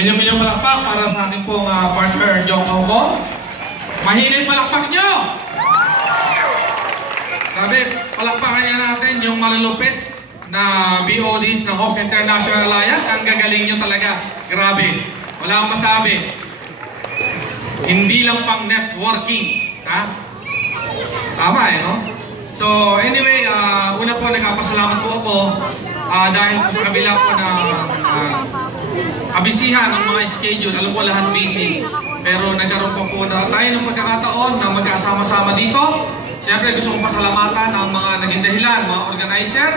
Milyong-milyong palakpak para sa ating pong partner, Jong Hongkong. Mahilig palakpak nyo! Sabi, palakpakan niya natin yung malulupit na BODs ng Hawks International Alliance. Ang gagaling nyo talaga. Grabe. Wala akong masabi. Hindi lang pang networking. Ha? Tama eh, no? So, anyway, una po, nagpapasalamat po ako dahil po sa kabila po na kabisihan ng mga schedule. Alam ko lahat busy. Pero nagkaroon po na tayo ng pagkakataon na magkasama-sama dito. Siyempre, gusto kong pasalamatan ang mga naging dahilan, mga organizer.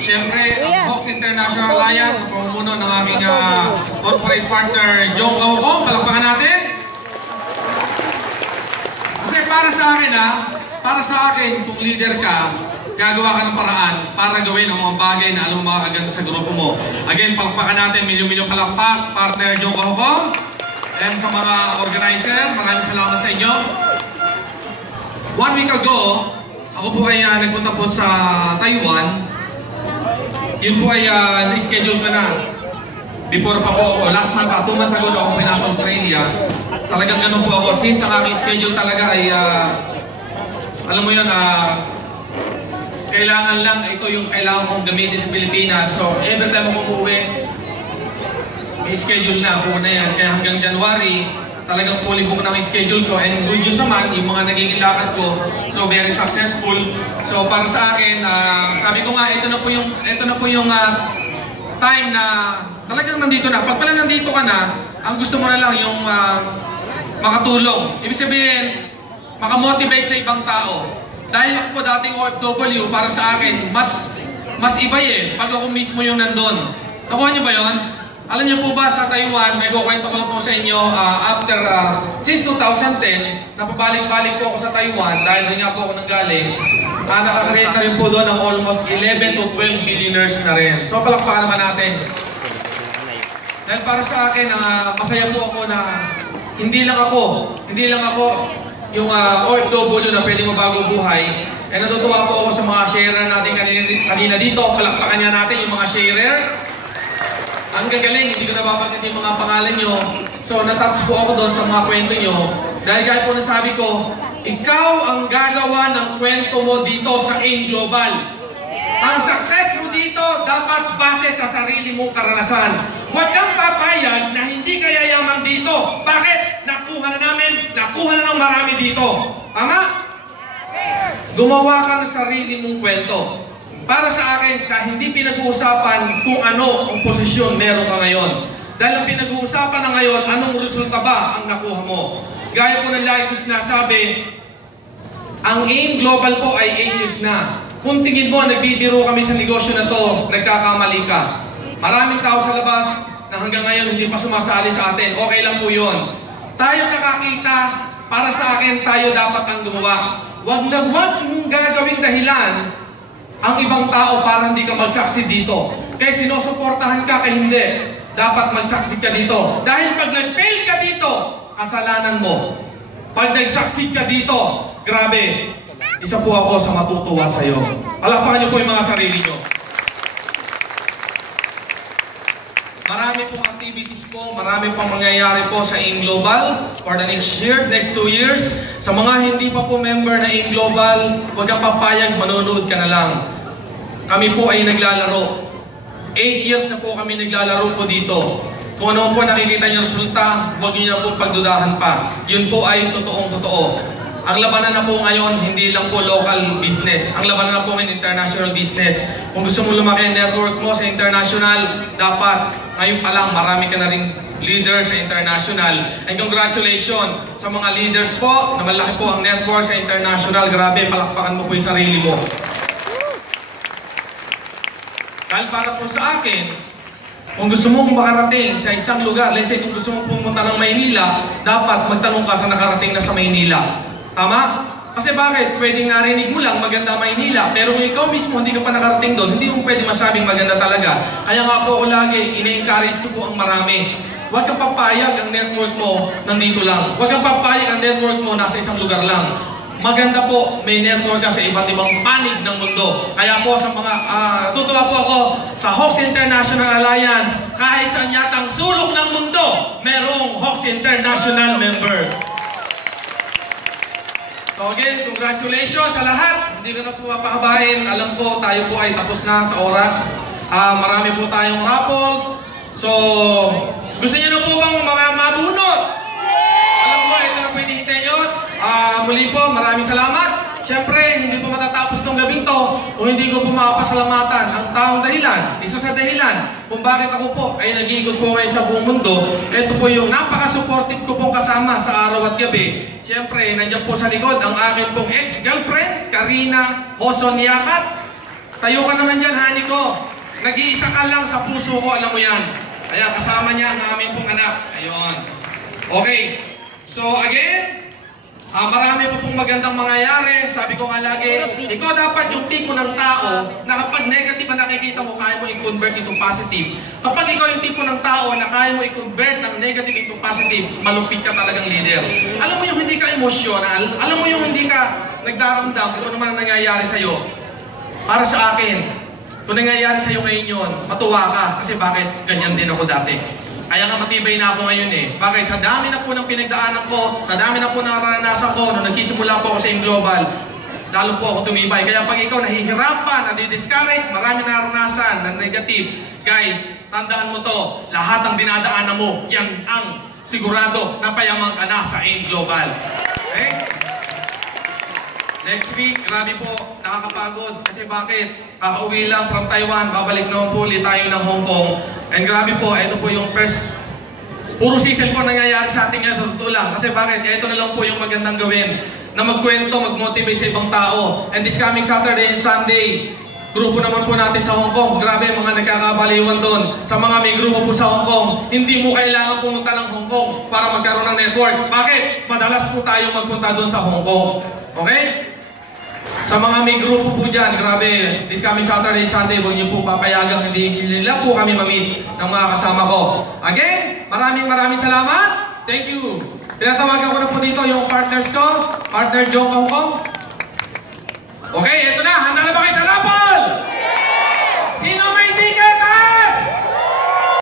Siyempre, ang Hawks International Alliance, sa pamumuno ng aking corporate partner, Jong Hongkong. Palakpakan natin. Kasi para sa akin, kung leader ka, gagawa ka ng paraan para gawin ang mga bagay na alam mo makakaganda sa grupo mo. Again, palakpakan natin, milyong-milyong palakpak, partner Jong Hongkong. And sa mga organizer, maraming salamat sa inyo. 1 week ago, ako po ay nagpunta po sa Taiwan. Yun po ay na-schedule ko na. Before pa po ako, last month, 2 months ago ako pinasa Australia. Talagang ganun po ako. Since ang aking schedule talaga ay, alam mo yun, kailangan lang, ito yung kailangan kong gamitin sa Pilipinas. So, every time ako umuwi, may schedule na po na yan. Kaya hanggang January, talagang fully book na may schedule ko. And good news naman, yung mga nagiging lakad ko, so very successful. So para sa akin, sabi ko nga, ito na po yung time na talagang nandito na. Pag pala nandito ka na, ang gusto mo na lang yung makatulong. Ibig sabihin, makamotivate sa ibang tao. Dahil ako po dating OFW, para sa akin, mas iba eh, pag ako mismo yung nandun. Nakuha niyo ba yun? Alam niyo po ba sa Taiwan, may kukwento ko lang po sa inyo, since 2010, napabalik-balik po ako sa Taiwan dahil doon nga po ako nanggaling. Nakakreate na rin po doon ng almost 11 to 12 millionaires na rin. So palakpakan naman natin. Dahil para sa akin, masaya po ako na hindi lang ako yung OFW na pwede mabago buhay. Eh natutuwa po ako sa mga sharer natin kanina dito. Palakpakan niya natin yung mga sharer. Ang gagaling, hindi ko nababanggit yung mga pangalan nyo. So, natouch po ako doon sa mga kwento nyo. Dahil gaya po nasabi ko, ikaw ang gagawa ng kwento mo dito sa AIM Global. Ang success mo dito dapat base sa sarili mong karanasan. Huwag kang papayag na hindi ka yayaman dito. Bakit? Nakuha na ng marami dito. Tama? Gumawa ka ng sarili mong kwento. Para sa akin, hindi pinag-uusapan kung ano ang posisyon meron ka ngayon. Dahil ang pinag-uusapan na ngayon, anong resulta ba ang nakuha mo? Gaya po ng lagi ko sinasabi, ang AIM Global po ay ages na. Kung tingin mo, nagbibiro kami sa negosyo na to, nagkakamali ka. Maraming tao sa labas na hanggang ngayon hindi pa sumasali sa atin. Okay lang po yun. Tayo nakakita, para sa akin, tayo dapat ang gumawa. Huwag mong gagawing dahilan ang ibang tao para hindi ka magsaksi dito. Kaya sinusuportahan ka kaya hindi. Dapat magsaksi ka dito. Dahil pag nag-fail ka dito, kasalanan mo. Pag nagsaksi ka dito, grabe. Isa po ako sa matutuwa sa'yo. Palakpakan niyo po yung mga sarili niyo. Marami pong activities po, marami pong mangyayari po sa AIM Global for the next year, next 2 years. Sa mga hindi pa po member na AIM Global, huwag kang papayag, manonood ka na lang. Kami po ay naglalaro. 8 years na po kami naglalaro po dito. Kung ano po nakikita niyo resulta, huwag niyo na po pagdudahan pa. Yun po ay totoong-totoo. Ang labanan na po ngayon, hindi lang po local business. Ang labanan na po ngayon, international business. Kung gusto mo lumaki ang network mo sa international, dapat ngayon pa lang marami ka na rin leaders sa international. And congratulations sa mga leaders po na malaki po ang network sa international. Grabe, palakpakan mo po yung sarili mo. Dahil para po sa akin, kung gusto mong makarating sa isang lugar, let's say kung gusto mong pumunta ng Maynila, dapat magtanong ka sa nakarating na sa Maynila. Tama? Kasi bakit? Pwedeng narinig mo lang maganda Maynila, pero kung ikaw mismo hindi ka pa nakarating doon, hindi mo pwede masabing maganda talaga. Kaya nga po ako lagi, ina-encourage ko po ang marami. Huwag kang papayag ang network mo nandito lang. Huwag kang papayag ang network mo nasa isang lugar lang. maganda po may network ka sa iba't ibang panig ng mundo. Kaya po sa mga, natutuwa po ako sa Hawks International Alliance, kahit saan yatang sulok ng mundo, merong Hawks International members. So again, congratulations sa lahat. Hindi ko na po mapahabain. Alam ko, tayo po ay tapos na sa oras. Marami po tayong raffles. So, gusto niyo na po bang mabunot? Alam ko, ito na po hinihintay nyo. Muli po, maraming salamat. Siyempre, hindi po matatapos tong gabing to o hindi ko po mapapasalamatan ang taong dahilan. Isa sa dahilan kung bakit ako po ay nag-iikot po kayo sa buong mundo. Ito po yung napaka-supportive ko pong kasama sa araw at gabi. Siyempre, nandiyan po sa likod ang akin pong ex-girlfriend, Karina Hoson Yakat. Tayo ka naman dyan, honey ko. Nag-iisa ka lang sa puso ko, alam mo yan. Kaya kasama niya ang aming pong anak. Ayun. Okay. So again, marami po pong magandang mangyayari. Sabi ko nga lagi, ikaw dapat yung tipo ng tao na kapag negative na nakikita mo, kaya mo i-convert into positive. Kapag ikaw yung tipo ng tao na kaya mo i-convert ng negative into positive, malupit ka talagang leader. Alam mo yung hindi ka emotional, alam mo yung hindi ka nagdaramdam kung ano man ang nangyayari sa'yo. Para sa akin, kung nangyayari sa'yo ngayon yun, matuwa ka. Kasi bakit? Ganyan din ako dati. Kaya nga matibay na ako ngayon eh. Bakit? Sa dami na po ng pinagdaanan ko, sa dami na po ng naranasan ko, nung nagsisimula po ako sa Global, lalo po ako tumibay. Kaya pag ikaw nahihirapan, nadi-discourage, marami naranasan na negative, guys, tandaan mo to, lahat ng dinadaanan mo, yan ang sigurado na payamang ka na sa Global. Okay? Next week, grabe po, nakakapagod. Kasi bakit? Kakauwi lang from Taiwan, babalik naman po ulit tayo ng Hong Kong. And grabe po, ito po yung first, puro season po nangyayari sa atin ngayon sa totoo lang. Kasi bakit? Ito na lang po yung magandang gawin. Na magkwento, mag-motivate sa ibang tao. And this coming Saturday and Sunday, grupo naman po natin sa Hong Kong. Grabe, mga nagkakabaliwan doon. Sa mga may grupo po sa Hong Kong, hindi mo kailangan pumunta ng Hong Kong para magkaroon ng network. Bakit? Madalas po tayo magpunta doon sa Hong Kong. Okay? Sa mga may grupo po dyan, grabe, this coming Saturday, Sunday, huwag niyo po papayagang hindi nila po kami mamit ng mga kasama ko. Again, maraming salamat. Thank you. Tinatawagan ko na po dito yung partners ko, partner Joe Hong Kong. Okay, eto na. Handa na ba kayo sa laban?